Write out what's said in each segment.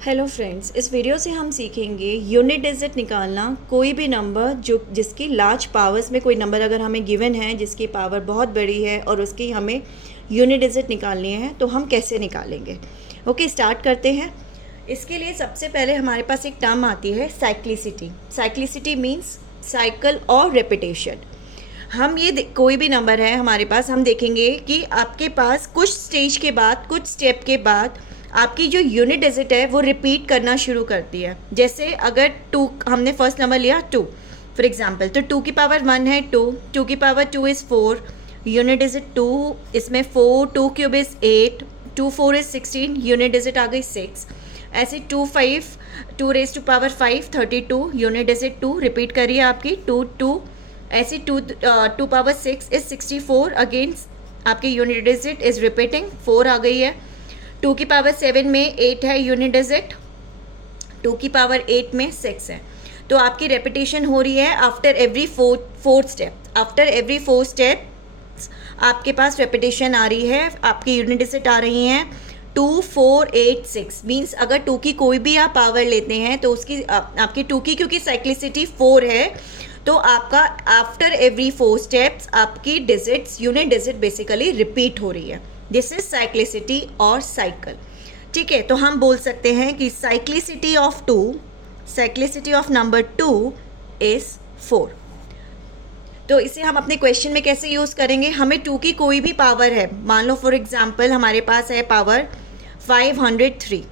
Hello friends, इस video से हम सीखेंगे यूनिट डिजिट निकालना। कोई भी नंबर जिसकी लार्ज पावर्स में कोई नंबर अगर हमें गिवन है जिसकी पावर बहुत बड़ी है और उसकी हमें यूनिट डिजिट निकालनी है तो हम कैसे निकालेंगे। ओके, स्टार्ट करते हैं। इसके लिए सबसे पहले हमारे पास एक टर्म आती है साइक्लिसिटी। साइक्लिसिटी मीन्स साइकिल और रेपिटेशन। हम ये कोई भी नंबर है हमारे पास, हम देखेंगे कि आपके पास कुछ स्टेज के बाद, कुछ स्टेप के बाद आपकी जो यूनिट डिजिट है वो रिपीट करना शुरू करती है। जैसे अगर 2 हमने फर्स्ट नंबर लिया 2 फॉर एग्जांपल, तो 2 की पावर 1 है 2, 2 की पावर 2 इज़ 4, यूनिट डिजिट 2, इसमें 4, 2 cube is 8, 2 4 is 16, unit digit आ गई 6। ऐसे 2 5, 2 raise to power 5 32, unit digit 2 repeat करिए आपकी 2 2। ऐसे 2 पावर 6 इज़ 64, अगेन आपकी यूनिट डिजिट इज़ रिपीटिंग 4 आ गई है। 2 की पावर 7 में 8 है यूनिट डिजिट, 2 की पावर 8 में 6 है। तो आपकी रेपिटेशन हो रही है after every fourth step. After every 4 step आपके पास रेपिटेशन आ रही है, आपकी यूनिट डिजिट आ रही हैं 2 4 8 6। मीन्स अगर 2 की कोई भी आप पावर लेते हैं तो उसकी आपकी 2 की, क्योंकि साइक्लिसिटी 4 है, तो आपका आफ्टर एवरी 4 स्टेप्स आपकी digits, unit digit basically repeat हो रही है। दिस इज साइक्लिसिटी और साइकिल। ठीक है, तो हम बोल सकते हैं कि cyclicity of 2, cyclicity of number 2 is 4। तो इसे हम अपने क्वेश्चन में कैसे यूज़ करेंगे। हमें 2 की कोई भी पावर है, मान लो फॉर एग्जांपल हमारे पास है पावर 503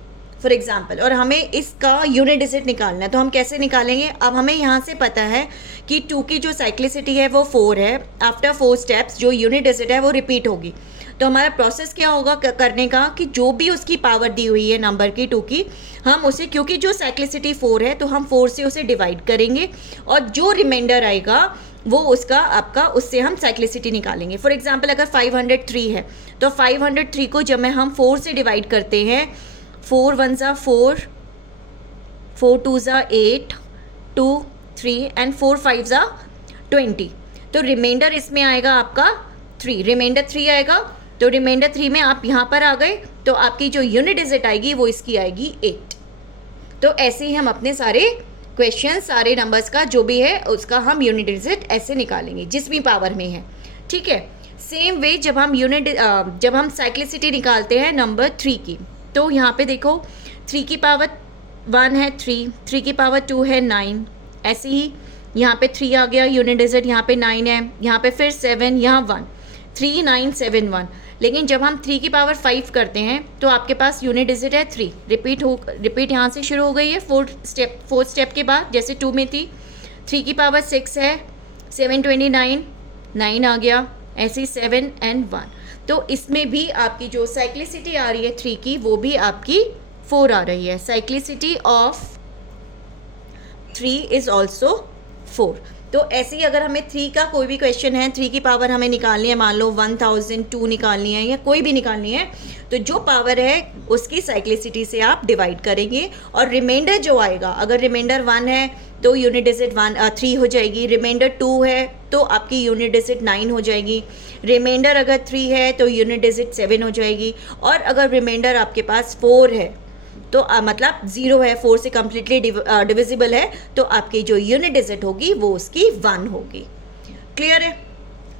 फॉर एग्जाम्पल, और हमें इसका यूनिट डिजिट निकालना है। तो हम कैसे निकालेंगे। अब हमें यहाँ से पता है कि 2 की जो साइक्लिसिटी है वो 4 है। आफ्टर 4 स्टेप्स जो यूनिट डिजिट है वो रिपीट होगी। तो हमारा प्रोसेस क्या होगा करने का कि जो भी उसकी पावर दी हुई है नंबर की 2 की, हम उसे, क्योंकि जो साइक्लिसिटी 4 है तो हम 4 से उसे डिवाइड करेंगे और जो रिमाइंडर आएगा वो उसका आपका, उससे हम साइक्लिसिटी निकालेंगे। फॉर एग्जांपल अगर 503 है तो 503 को जब मैं हम 4 से डिवाइड करते हैं, 4 1 ज़ा 4, 4 2 ज़ा 8, 2 3 एंड 4 5 ज़ा 20। तो रिमाइंडर इसमें आएगा आपका 3, रिमाइंडर 3 आएगा। तो रिमाइंडर 3 में आप यहाँ पर आ गए तो आपकी जो यूनिट डिजिट आएगी वो इसकी आएगी 8। तो ऐसे ही हम अपने सारे क्वेश्चन, सारे नंबर्स का जो भी है उसका हम यूनिट डिजिट ऐसे निकालेंगे जिस भी पावर में है। ठीक है, सेम वे जब हम साइक्लिसिटी निकालते हैं नंबर 3 की, तो यहाँ पे देखो 3 की पावर 1 है 3, 3 की पावर 2 है 9। ऐसे ही यहाँ पे 3 आ गया, यूनिट डिजिट यहाँ पे 9 है, यहाँ पे फिर 7, यहाँ 1, 3 9 7 1। लेकिन जब हम 3 की पावर 5 करते हैं तो आपके पास यूनिट डिजिट है 3, रिपीट यहाँ से शुरू हो गई है 4 स्टेप के बाद, जैसे 2 में थी। 3 की पावर 6 है, 7 29, 9 आ गया, ऐसे 7 एंड 1। तो इसमें भी आपकी जो साइक्लिसिटी आ रही है 3 की वो भी आपकी 4 आ रही है। Cyclicity of 3 is also 4। तो ऐसे ही अगर हमें 3 का कोई भी क्वेश्चन है, 3 की पावर हमें निकालनी है, मान लो 1002 निकालनी है या कोई भी निकालनी है, तो जो पावर है उसकी साइक्लिसिटी से आप डिवाइड करेंगे और रिमाइंडर जो आएगा, अगर रिमाइंडर 1 है तो यूनिट डिजिट 3 हो जाएगी, रिमाइंडर 2 है तो आपकी यूनिट डिजिट 9 हो जाएगी, रिमाइंडर अगर 3 है तो यूनिट डिजिट 7 हो जाएगी, और अगर रिमाइंडर आपके पास 4 है तो मतलब 0 है, 4 से कम्प्लीटली डिविजिबल है, तो आपकी जो यूनिट डिजिट होगी वो उसकी 1 होगी। क्लियर है।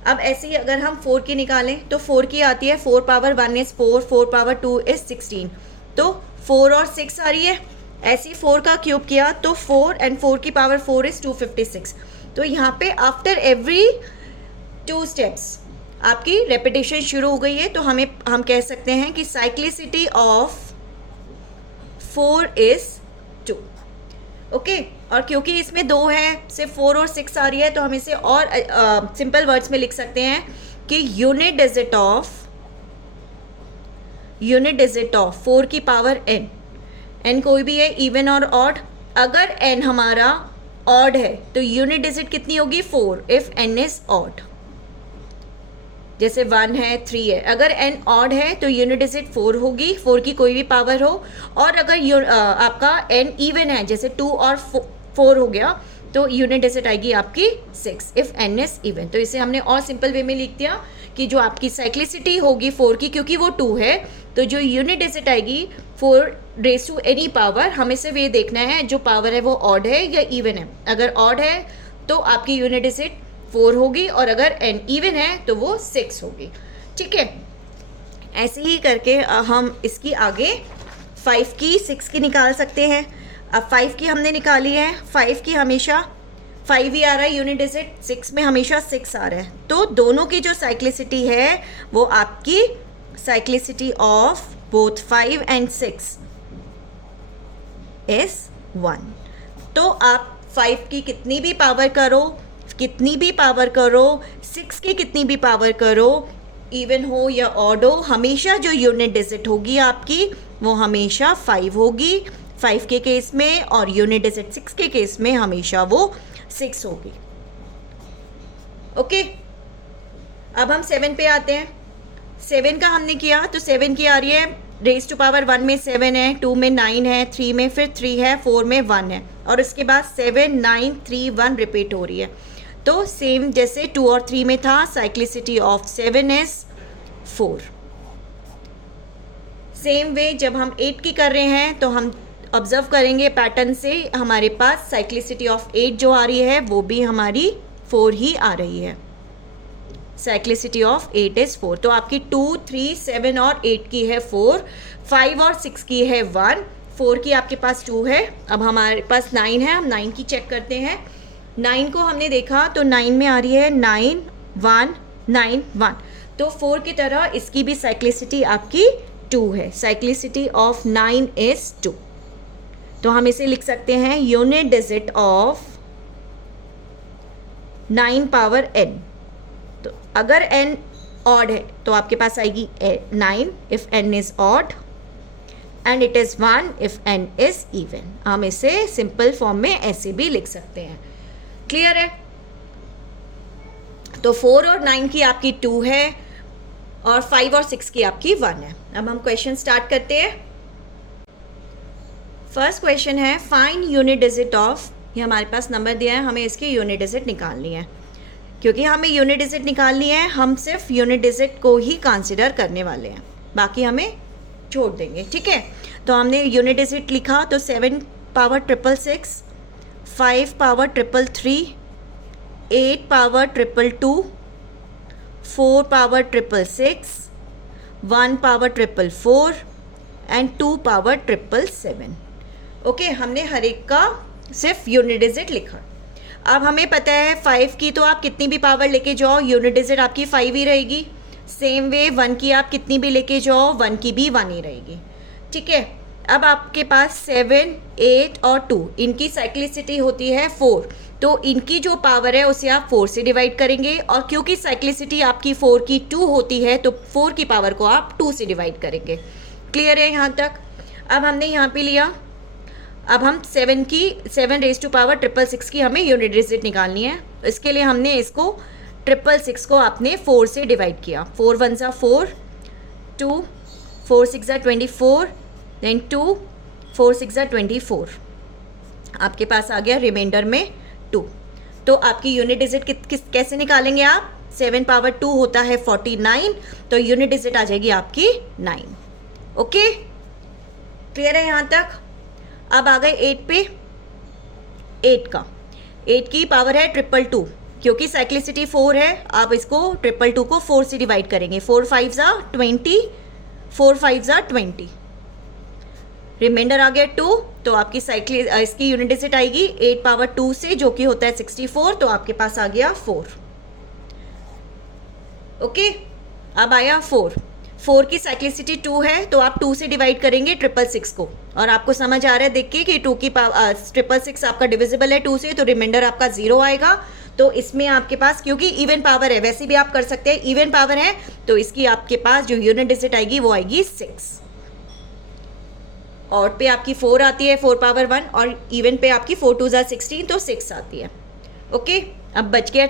अब ऐसे ही अगर हम 4 की निकालें तो 4 की आती है 4 पावर 1 इज 4, 4 पावर 2 इज 16। तो 4 और 6 आ रही है। ऐसे ही 4 का क्यूब किया तो 4 एंड 4 की पावर 4 इज 256। तो यहाँ पे आफ्टर एवरी 2 स्टेप्स आपकी रेपिटेशन शुरू हो गई है। तो हम कह सकते हैं कि साइक्लिसिटी ऑफ 4 इज 2। ओके, और क्योंकि इसमें 2 है, सिर्फ 4 और 6 आ रही है, तो हम इसे और सिंपल वर्ड्स में लिख सकते हैं कि यूनिट डिजिट ऑफ 4 की पावर n कोई भी है, इवन और ऑड। अगर n हमारा ऑड है तो यूनिट डिजिट कितनी होगी 4, इफ n इज ऑड। जैसे 1 है 3 है, अगर n ऑड है तो यूनिट डिजिट 4 होगी, 4 की कोई भी पावर हो। और अगर आपका n इवन है, जैसे 2 और 4 हो गया, तो यूनिट डिजिट आएगी आपकी 6, इफ n इज इवन। तो इसे हमने और सिंपल वे में लिख दिया कि जो आपकी साइक्लिसिटी होगी 4 की, क्योंकि वो 2 है, तो जो यूनिट डिजिट आएगी 4 रेज टू एनी पावर, हमें सिर्फ ये देखना है जो पावर है वो ऑड है या इवन है। अगर ऑड है तो आपकी यूनिट डिजिट 4 होगी, और अगर एन इवन है तो वो 6 होगी। ठीक है, ऐसे ही करके हम इसकी आगे 5 की 6 की निकाल सकते हैं। अब 5 की हमने निकाली है, 5 की हमेशा 5 ही आ रहा है यूनिट डिजिट, 6 में हमेशा 6 आ रहा है, तो दोनों की जो साइक्लिसिटी है वो आपकी cyclicity of both 5 and 6 is 1। तो आप 5 की कितनी भी पावर करो, 6 की कितनी भी पावर करो, इवन हो या ऑड हो, हमेशा जो यूनिट डिजिट होगी आपकी वो हमेशा 5 होगी 5 के केस में, और यूनिट डिजिट 6 के केस में हमेशा वो 6 होगी। ओके, अब हम 7 पे आते हैं। 7 का हमने किया तो 7 की आ रही है रेज टू पावर 1 में 7 है, 2 में 9 है, 3 में फिर 3 है, 4 में 1 है, और उसके बाद 7 9 3 1 रिपीट हो रही है। तो सेम जैसे 2 और 3 में था, cyclicity of 7 is 4। Same way जब हम 8 की कर रहे हैं तो हम ऑब्जर्व करेंगे पैटर्न से, हमारे पास साइक्लिसिटी ऑफ 8 जो आ रही है वो भी हमारी 4 ही आ रही है। Cyclicity of 8 is 4। तो आपकी 2 3 7 और 8 की है 4, 5 और 6 की है 1, 4 की आपके पास 2 है। अब हमारे पास 9 है, हम 9 की चेक करते हैं। 9 को हमने देखा तो 9 में आ रही है 9 1 9 1, तो 4 की तरह इसकी भी साइक्लिसिटी आपकी 2 है। Cyclicity of 9 is 2। तो हम इसे लिख सकते हैं unit digit of 9 power n। तो अगर n ऑड है तो आपके पास आएगी 9 if n is odd, and it is 1 if n is even. हम इसे सिंपल फॉर्म में ऐसे भी लिख सकते हैं। क्लियर है? तो 4 और 9 की आपकी 2 है, और 5 और 6 की आपकी 1 है। अब हम क्वेश्चन स्टार्ट करते हैं। फर्स्ट क्वेश्चन है फाइंड यूनिट डिजिट ऑफ, ये हमारे पास नंबर दिया है, हमें इसकी यूनिट डिजिट निकालनी है। क्योंकि हमें यूनिट डिजिट निकालनी है, हम सिर्फ यूनिट डिजिट को ही कंसिडर करने वाले हैं, बाकी हमें छोड़ देंगे। ठीक है, तो हमने यूनिट डिजिट लिखा तो 7 power 666, 5 power 333, 8 power 222, 4 power 666, 1 power 444 and 2 power 777। Okay, हमने हर एक का सिर्फ यूनिट डिजिट लिखा। अब हमें पता है 5 की तो आप कितनी भी पावर लेके जाओ यूनिट डिजिट आपकी 5 ही रहेगी। सेम वे 1 की आप कितनी भी लेके जाओ 1 की भी 1 ही रहेगी। ठीक है, अब आपके पास 7 8 और 2 इनकी साइक्लिसिटी होती है 4, तो इनकी जो पावर है उसे आप 4 से डिवाइड करेंगे, और क्योंकि साइक्लिसिटी आपकी 4 की 2 होती है तो 4 की पावर को आप 2 से डिवाइड करेंगे। क्लियर है यहाँ तक? अब हमने यहाँ पे लिया, अब हम 7 रेज टू पावर 666 की हमें यूनिट डिजिट निकालनी है। इसके लिए हमने इसको 666 को आपने 4 से डिवाइड किया। 4 1 ज़ा 4, 2 4 6 ज़ा 24, देन 2 4 6 ज़ा 24, आपके पास आ गया रिमाइंडर में 2। तो आपकी यूनिट डिजिट कैसे निकालेंगे आप? 7 पावर 2 होता है 49, तो यूनिट डिजिट आ जाएगी आपकी 9। ओके, क्लियर है यहाँ तक? अब आ गए 8 पे। 8 की पावर है 222, क्योंकि साइक्लिसिटी 4 है, आप इसको 222 को 4 से डिवाइड करेंगे। 4 5 ज़ा 20, 4 5 ज़ा 20, रिमाइंडर आ गया 2, तो आपकी इसकी यूनिट डिजिट आएगी 8 पावर 2 से, जो कि होता है 64, तो आपके पास आ गया 4। ओके, अब आया 4 की साइक्लिसिटी 2 है, तो आप 2 से डिवाइड करेंगे 666 को, और आपको समझ आ रहा है देख के कि 2 की 666 आपका डिविजिबल है 2 से, तो रिमाइंडर आपका 0 आएगा। तो इसमें आपके पास, क्योंकि इवन पावर है, वैसे भी आप कर सकते हैं, इवन पावर है, तो इसकी आपके पास जो यूनिट डिजिट आएगी वो आएगी 6। ऑड पे आपकी 4 आती है 4 पावर 1, और इवन पे आपकी 4 2 ज़ा 16, तो 6 आती है। ओके, अब बच गया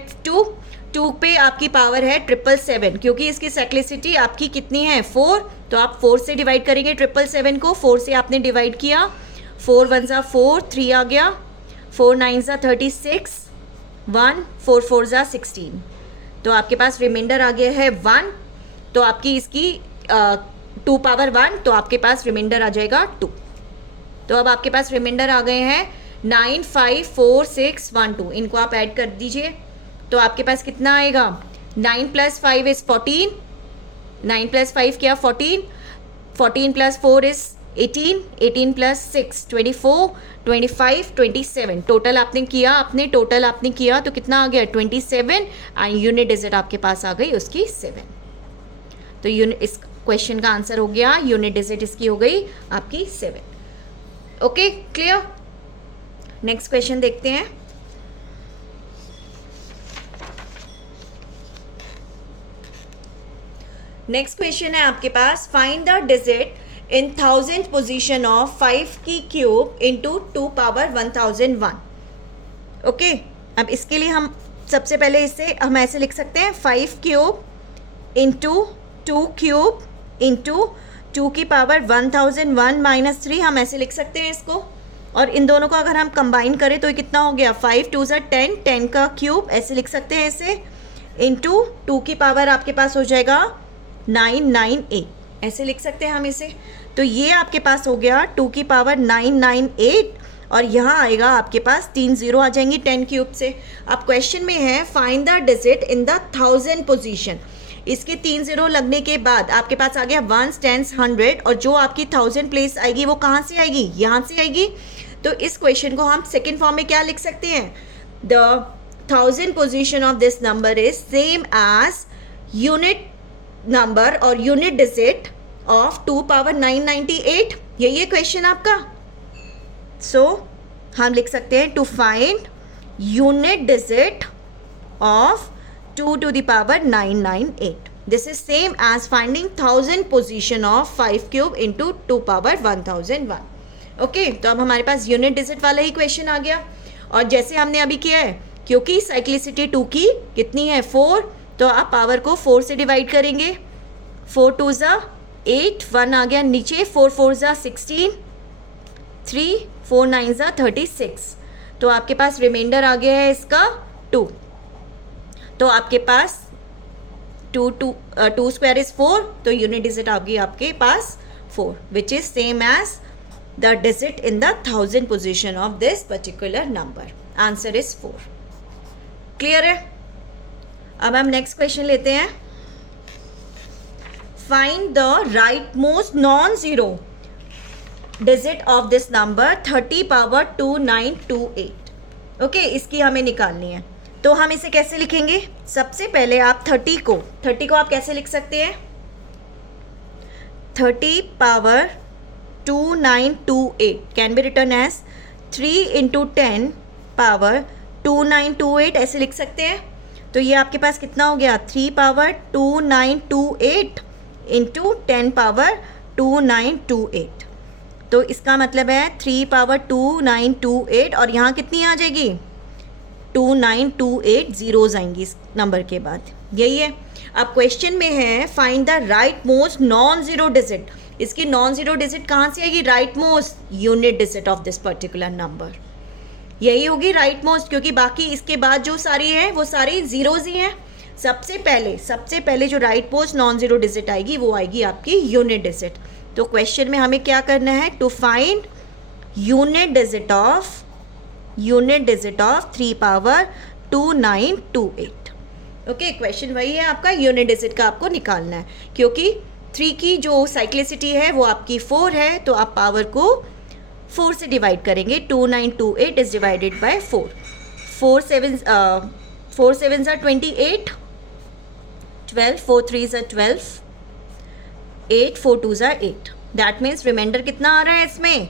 2 पे आपकी पावर है 777, क्योंकि इसकी साइक्लिसिटी आपकी कितनी है 4, तो आप 4 से डिवाइड करेंगे 777 को। 4 से आपने डिवाइड किया, 4 1 ज़ा 4, 3 आ गया, 4 9 ज़ा 36, 1 4 4 ज़ा 16, तो आपके पास रिमाइंडर आ गया है 1। तो आपकी इसकी 2 पावर 1, तो आपके पास रिमाइंडर आ जाएगा 2। तो अब आपके पास रिमाइंडर आ गए हैं 9, 5, 4, 6, 1, 2। इनको आप ऐड कर दीजिए तो आपके पास कितना आएगा, 9 + 5 इज़ 14, 9 + 5 क्या 14, 14 + 4 इज़ 18, 18 + 6 24, 25, 27। टोटल आपने किया तो कितना आ गया 27, एंड यूनिट डिजिट आपके पास आ गई उसकी 7। तो इस क्वेश्चन का आंसर हो गया, यूनिट डिजिट इसकी हो गई आपकी 7। Okay, clear. नेक्स्ट क्वेश्चन देखते हैं। नेक्स्ट क्वेश्चन है आपके पास, find the digit in 1000 position of 5 की क्यूब इंटू 2 पावर 1001। ओके, अब इसके लिए हम सबसे पहले इसे हम ऐसे लिख सकते हैं 5 क्यूब इंटू 2 क्यूब इंटू 2 की पावर 1001 माइनस 3, हम ऐसे लिख सकते हैं इसको। और इन दोनों को अगर हम कंबाइन करें तो ये कितना हो गया, 5 2 ज़ा 10, 10 का क्यूब ऐसे लिख सकते हैं इसे, इंटू 2 की पावर आपके पास हो जाएगा 998, ऐसे लिख सकते हैं हम इसे। तो ये आपके पास हो गया 2 की पावर 998, और यहाँ आएगा आपके पास 3 0 आ जाएंगी 10 क्यूब से। अब क्वेश्चन में है find the digit in the 1000 position. इसके 3 0 लगने के बाद आपके पास आ गया 1s 10s 100, और जो आपकी 1000 प्लेस आएगी वो कहाँ से आएगी, यहाँ से आएगी। तो इस क्वेश्चन को हम सेकेंड फॉर्म में क्या लिख सकते हैं, the 1000 position of this number is same as unit number और यूनिट डिजिट ऑफ 2 पावर 998। यही है क्वेश्चन आपका। सो हम लिख सकते हैं to find unit digit of 2 to the power 998. This is same as finding 1000 position of 5 cube into 2 power 1001. Okay, तो अब हमारे पास यूनिट डिजिट वाला ही क्वेश्चन आ गया। और जैसे हमने अभी किया है, क्योंकि साइक्लिसिटी 2 की कितनी है 4, तो आप पावर को 4 से डिवाइड करेंगे। 4 2 ज़ा 8, 1 आ गया नीचे, 4 4 ज़ा 16, 3 4 9 ज़ा 36। तो आपके पास रिमाइंडर आ गया है इसका 2। तो आपके पास 2 स्क्वायर इज 4, तो यूनिट डिजिट आ गई आपके पास 4, which is same as the digit in the 1000 position of this particular number. Answer is 4। Clear है। अब हम नेक्स्ट क्वेश्चन लेते हैं। Find the rightmost non zero digit of this number 30 power 2928। Okay, इसकी हमें निकालनी है। तो हम इसे कैसे लिखेंगे, सबसे पहले आप 30 को आप कैसे लिख सकते हैं, 30 power 2928 can be written as 3 into 10 power 2928, ऐसे लिख सकते हैं। तो ये आपके पास कितना हो गया, 3 पावर 2928 इंटू 10 पावर 2928। तो इसका मतलब है 3 पावर 2928, और यहाँ कितनी आ जाएगी 2928 जीरोज आएंगी इस नंबर के बाद। यही है। अब क्वेश्चन में है find the rightmost non zero digit. इसकी नॉन जीरो डिजिट कहाँ से आएगी, right most unit digit of this particular number. यही होगी राइट मोस्ट, क्योंकि बाकी इसके बाद जो सारी है वो सारी जीरोज ही हैं। सबसे पहले जो right most non zero digit आएगी वो आएगी आपकी यूनिट डिजिट। तो क्वेश्चन में हमें क्या करना है, to find unit digit of 3 power 2928। Okay, question वही है आपका, यूनिट डिजिट का आपको निकालना है। क्योंकि 3 की जो साइक्लिसिटी है वो आपकी 4 है, तो आप पावर को 4 से डिवाइड करेंगे। 2928 इज डिवाइडेड बाय 4। 4 7 ज़ा 28, 12 4 3 ज़ा 12, 8 4 2 ज़ा 8। दैट मीन्स रिमाइंडर कितना आ रहा है इसमें,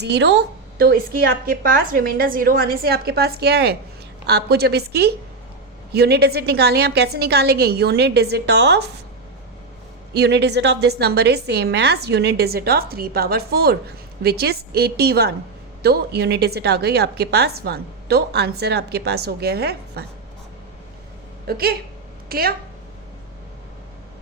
0। तो इसकी आपके पास रिमाइंडर 0 आने से आपके पास क्या है, आपको जब इसकी यूनिट डिजिट निकालनी है, आप कैसे निकालेंगे, unit digit of this number is same as unit digit of 3 power 4 which is 81। तो यूनिट डिजिट आ गई आपके पास 1, तो आंसर आपके पास हो गया है 1। Okay, clear.